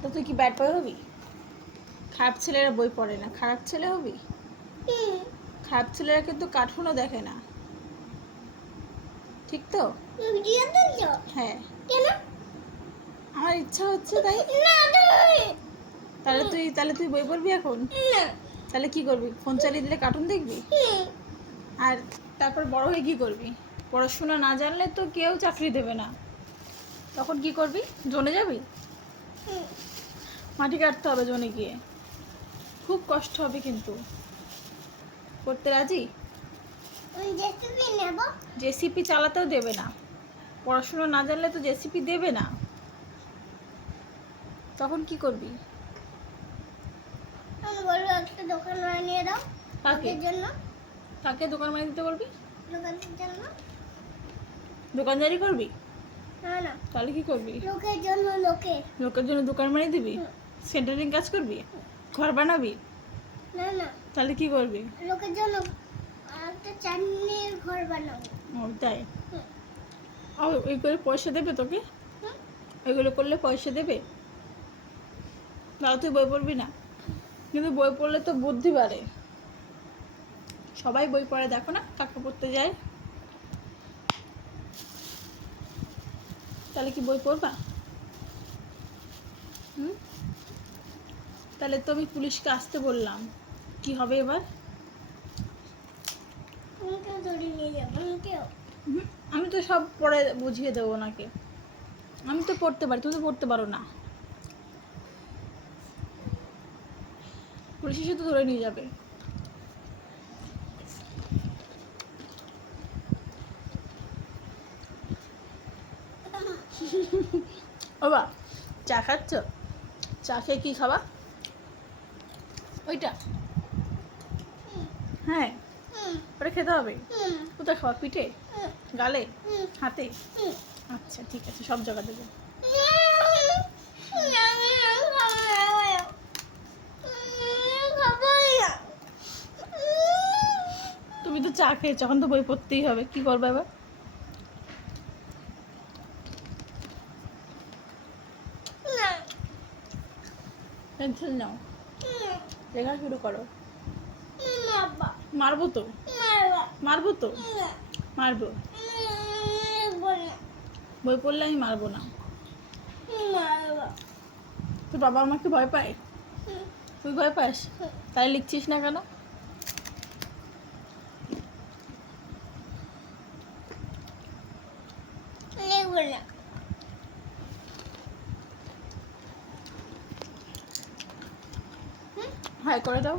তো তুই কি ব্যাড বয় হবি? খারাপ ছেলেরা বই পড়ে না, খারাপ ছেলে হবি? খারাপ ছেলেরা কিন্তু কার্টুনও দেখে না, ঠিক তো? হ্যাঁ, আমার ইচ্ছা হচ্ছে তাই। তাহলে তুই বই পড়বি এখন? তাহলে কি করবি? ফোন চালিয়ে দিলে কার্টুন দেখবি? আর তারপর বড় হয়ে কি করবি? পড়াশোনা না জানলে তো কেউ চাকরি দেবে না, তখন কি করবি? জনে যাবি? মাটি কাটতে হবে জনে গিয়ে, খুব কষ্ট হবে কিন্তু। করতে রাজি? জেসিপি চালাতেও দেবে না, পড়াশোনা না জানলে তো জেসিপি দেবে না, তখন কি করবি? আমি বলবো একটা দোকান বানিয়ে দাও। কাকে জন্য? কাকে দোকান বানিয়ে দিতে বলবি? দোকানের জন্য। দোকানদারি করবি? না তাহলে কি করবি? লোকের জন্য। লোকের জন্য দোকান বানিয়ে দিবি? সেন্টারিং কাজ করবি? ঘর বানাবি? না তাহলে কি করবি? লোকের জন্য একটা চাটনির ঘর বানাবো। ও তাই? ওই করে পয়সা দেবে তোকে? ওইগুলো করলে পয়সা দেবে? তাহলে তুই বই পড়বি না? কিন্তু বই পড়লে তো বুদ্ধি বাড়ে, সবাই বই পড়ে, দেখো না কাকে পড়তে যায়। তাহলে কি বই পড়বা? তাহলে তো আমি পুলিশকে আসতে বললাম, কি হবে এবার? আমি তো সব পড়ে বুঝিয়ে দেবো ওনাকে, আমি তো পড়তে পারি, তুমি তো পড়তে পারো না। পুলিশ এসে তো ধরে নিয়ে যাবে। বাবা, চা খাচ্ছ? চা খেয়ে কী খাবা? ওইটা? হ্যাঁ, ওটা খেতে হবে। কোথায় খাওয়া? পিঠে, গালে, হাতে? আচ্ছা ঠিক আছে, সব জায়গা দেবো। তুমি তো চা খেয়েছো, এখন তো বই পড়তেই হবে, কি করবে এবার? পেন্সিল নাও, লেখা শুরু করো। মারবো তো, মারবো তো, মারবো। বই পড়লে আমি মারবো না। তোর বাবা আমাকে ভয় পায়? তুই ভয় পাস? তাই লিখছিস না কেন? হাই করে দাও।